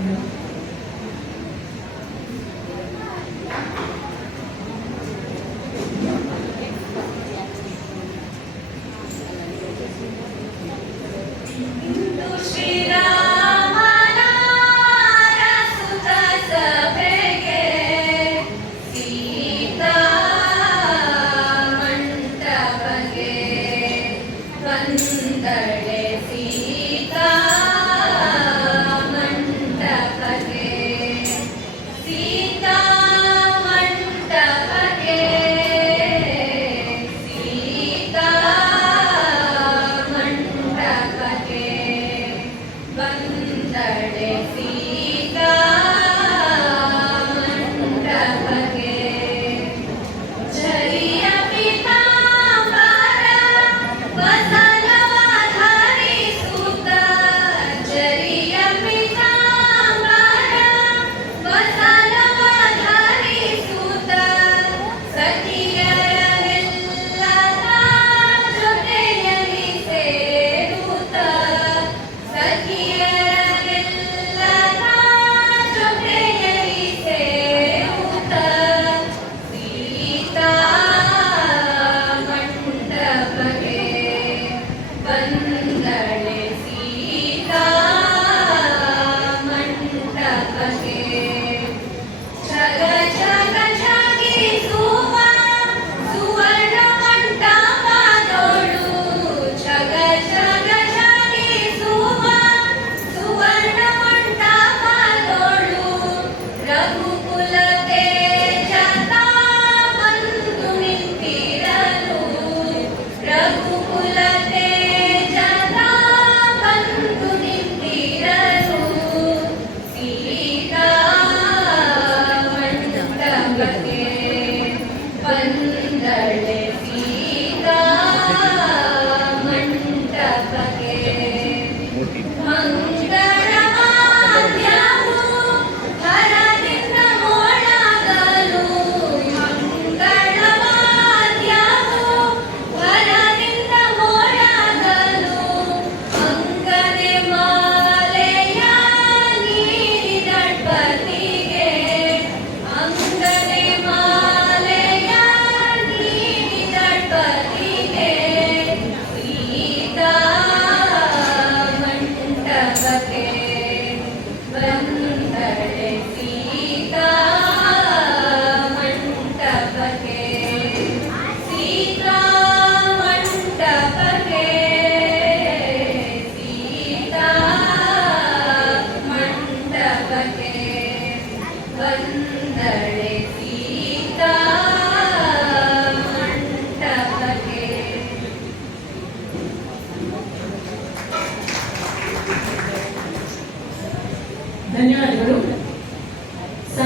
Shri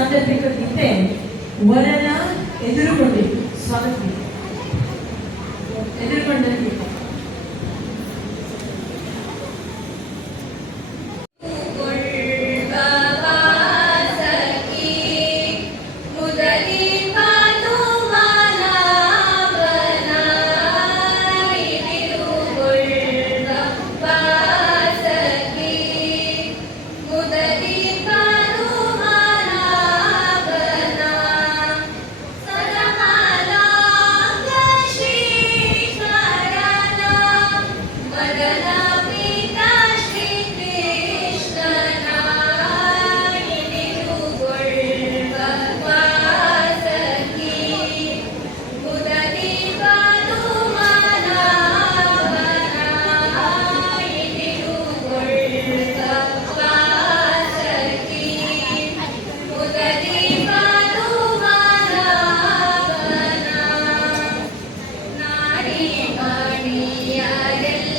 ಸಂದರ್ಭ ಇದ್ದೆ ವರನ ಎದುರುಗೊಂಡಿ ಸ್ವಾಗತ ಎದುರುಗೊಂಡಂತಿದ್ದ Yeah.